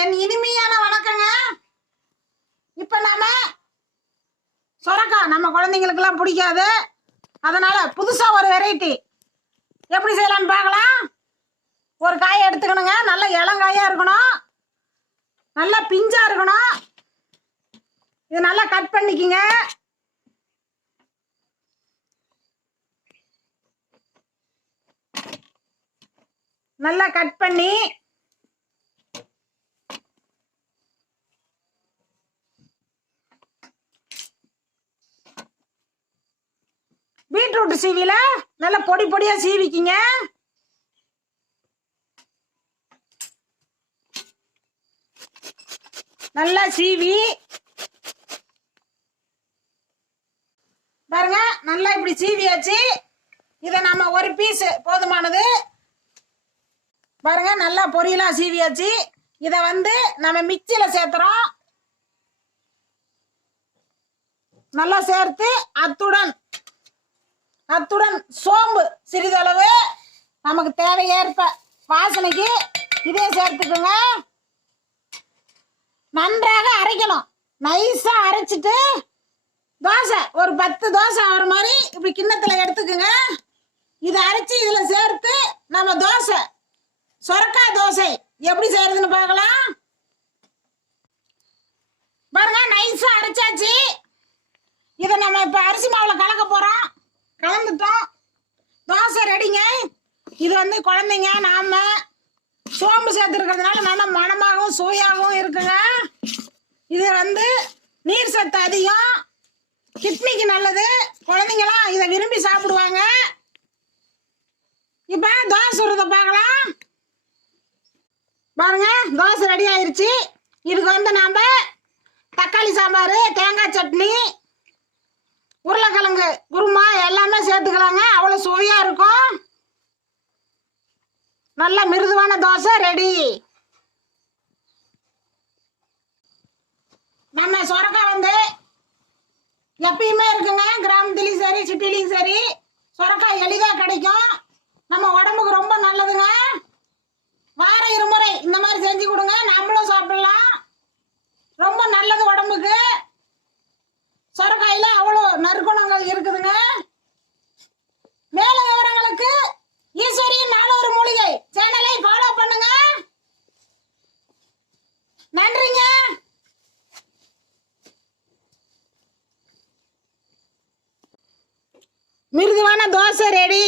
என் இனிமையான வணக்கங்க. இப்ப நாம சொரக்காய் நம்ம குழந்தைங்களுக்கெல்லாம் பிடிக்காது, அதனால புதுசா ஒரு வெரைட்டி எப்படி செய்யலாம்னு பார்க்கலாம். ஒரு காயை எடுத்துக்கணுங்க. நல்ல இளங்காயா இருக்கணும், நல்லா பிஞ்சா இருக்கணும். இது நல்லா கட் பண்ணிக்கிங்க. நல்லா கட் பண்ணி பீட்ரூட் சீவில நல்லா பொடி பொடியா சீவிக்கிங்க. நல்லா சீவி பாருங்க, நல்லா இப்படி சீவியாச்சு. இதை நம்ம ஒரு பீஸ் போதுமானது. பாருங்க, நல்லா பொரியலா சீவியாச்சு. இதை நம்ம மிக்சியில சேர்த்துறோம். நல்லா சேர்த்து அத்துடன் சோம்பு சிறிதளவு நமக்கு தேவையேற்ப வாசனைக்கு இதே சேர்த்துக்குங்க. நன்றாக அரைக்கணும். நைஸா அரைச்சிட்டு தோசை ஒரு 10 தோசை ஆகிற மாதிரி இப்படி கிண்ணத்துல எடுத்துக்குங்க. இதை அரைச்சி இதுல சேர்த்து நம்ம தோசை, சொரக்காய் தோசை எப்படி செய்யறதுன்னு பார்க்கலாம். பாருங்க, நைஸா அரைச்சாச்சு. இதை நம்ம இப்ப அரிசி மாவுல கலக்க போறோம். கலந்துட்டோம். தோசை ரெடிங்க. இது குழந்தைங்க நாம சோம்பு சேர்த்துருக்கிறதுனால நல்ல மணமாகவும் சுவையாகவும் இருக்குங்க. இது நீர் சத்து அதிகம், கிட்னிக்கு நல்லது. குழந்தைங்களாம் இதை விரும்பி சாப்பிடுவாங்க. இப்ப தோசை சுடுறத பார்க்கலாம். பாருங்க, தோசை ரெடி ஆயிருச்சு. இதுக்கு நாம தக்காளி சாம்பார், தேங்காய் சட்னி, உருளைக்கிழங்கு குருமா எல்லாமே சேர்த்துக்கலாங்க. அவ்வளவு சுவையா இருக்கும். நல்ல மிருதுவான தோசை ரெடி. நம்ம சொரக்காய் எப்பயுமே இருக்குங்க. கிராமத்துலயும் சரி சிட்டிலையும் சரி சொரக்காய் எளிதா கிடைக்கும். நம்ம உடம்புக்கு ரொம்ப நல்லதுங்க. வார இருமுறை இந்த மாதிரி செஞ்சு கொடுங்க. நம்மளும் சாப்பிடலாம். ரொம்ப நல்லது உடம்புக்கு. சொரக்காயில அவ்வளோ நற்குணங்கள் இருக்குதுங்க. மேல விவரங்களுக்கு ஈஸ்வரியின் 4 மூலிகை சேனலை ஃபாலோ பண்ணுங்க. நன்றிங்க. மிருதுவான தோசை ரெடி.